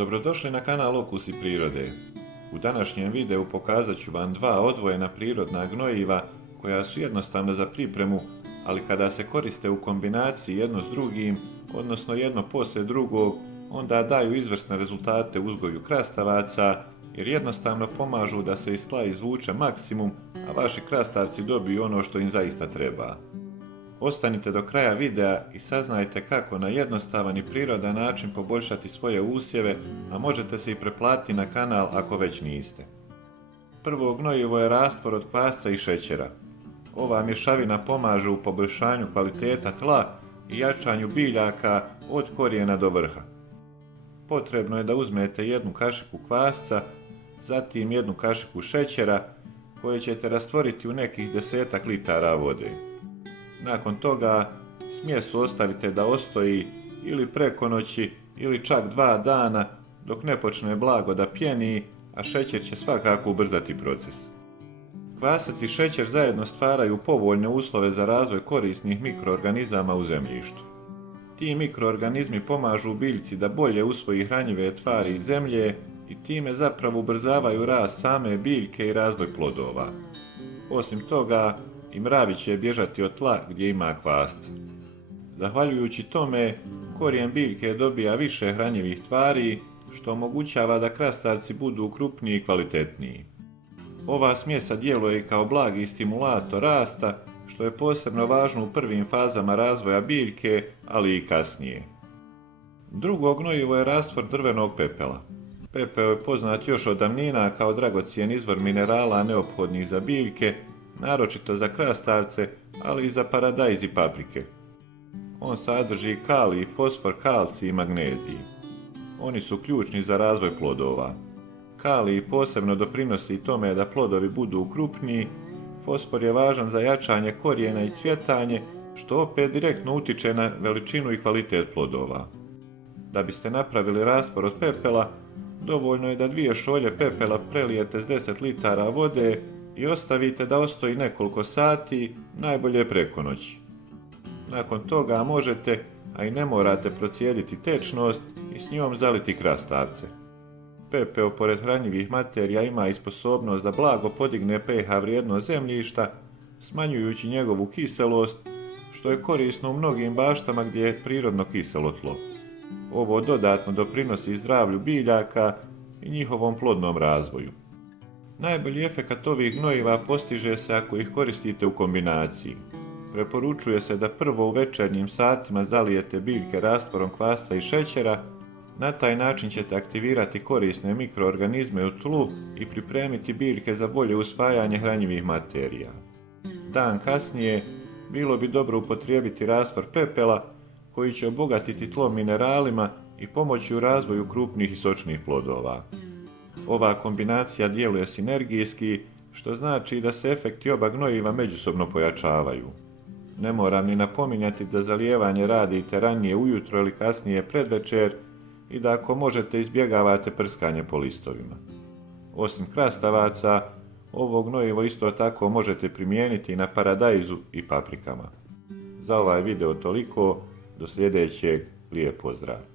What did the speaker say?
Dobrodošli na kanal Okusi prirode. U današnjem videu pokazat ću vam dva odvojena prirodna gnojiva koja su jednostavna za pripremu, ali kada se koriste u kombinaciji jedno s drugim, odnosno jedno poslije drugog, onda daju izvrsne rezultate u uzgoju krastavaca, jer jednostavno pomažu da se iz tla izvuče maksimum, a vaši krastavci dobiju ono što im zaista treba. Ostanite do kraja videa i saznajte kako na jednostavan i prirodan način poboljšati svoje usjeve, a možete se i pretplatiti na kanal ako već niste. Prvo gnojivo je rastvor od kvasca i šećera. Ova mješavina pomaže u poboljšanju kvaliteta tla i jačanju biljaka od korijena do vrha. Potrebno je da uzmete jednu kašiku kvasca, zatim jednu kašiku šećera koje ćete rastvoriti u nekih 10 litara vode. Nakon toga smjes ostavite da ostoji ili preko noći ili čak 2 dana dok ne počne blago da pjeni, a šećer će svakako ubrzati proces. Kvasac i šećer zajedno stvaraju povoljne uslove za razvoj korisnih mikroorganizama u zemljištu. Ti mikroorganizmi pomažu biljci da bolje usvoji hranjive tvari iz zemlje i time zapravo ubrzavaju rast same biljke i razvoj plodova. Osim toga, i mravi će bježati od tla gdje ima kvasca. Zahvaljujući tome, korijen biljke dobija više hranjivih tvari, što omogućava da krastavci budu krupniji i kvalitetniji. Ova smjesa djeluje i kao blagi stimulator rasta, što je posebno važno u prvim fazama razvoja biljke, ali i kasnije. Drugo gnojivo je rastvor drvenog pepela. Pepeo je poznat još od davnina kao dragocjen izvor minerala neophodnih za biljke, naročito za krastavce, ali i za paradajz i paprike. On sadrži kalij, fosfor, kalcij i magnezij. Oni su ključni za razvoj plodova. Kalij posebno doprinosi tome da plodovi budu krupniji, fosfor je važan za jačanje korijena i cvjetanje, što opet direktno utiče na veličinu i kvalitet plodova. Da biste napravili rastvor od pepela, dovoljno je da 2 šolje pepela prelijete s 10 litara vode i ostavite da ostoji nekoliko sati, najbolje preko noći. Nakon toga možete, a i ne morate procijediti tečnost i s njom zaliti krastavce. Pepeo pored hranjivih materija ima i sposobnost da blago podigne pH vrijednost zemljišta, smanjujući njegovu kiselost, što je korisno u mnogim baštama gdje je prirodno kiselo tlo. Ovo dodatno doprinosi zdravlju biljaka i njihovom plodnom razvoju. Najbolji efekat ovih gnojiva postiže se ako ih koristite u kombinaciji. Preporučuje se da prvo u večernjim satima zalijete biljke rastvorom kvasca i šećera. Na taj način ćete aktivirati korisne mikroorganizme u tlu i pripremiti biljke za bolje usvajanje hranjivih materija. Dan kasnije bilo bi dobro upotrijebiti rastvor pepela koji će obogatiti tlo mineralima i pomoći u razvoju krupnih i sočnih plodova. Ova kombinacija djeluje sinergijski, što znači da se efekti oba gnojiva međusobno pojačavaju. Ne moram ni napominjati da zalijevanje radite ranije ujutro ili kasnije predvečer i da ako možete izbjegavate prskanje po listovima. Osim krastavaca, ovo gnojivo isto tako možete primijeniti i na paradajzu i paprikama. Za ovaj video toliko, do sljedećeg, lijep pozdrav!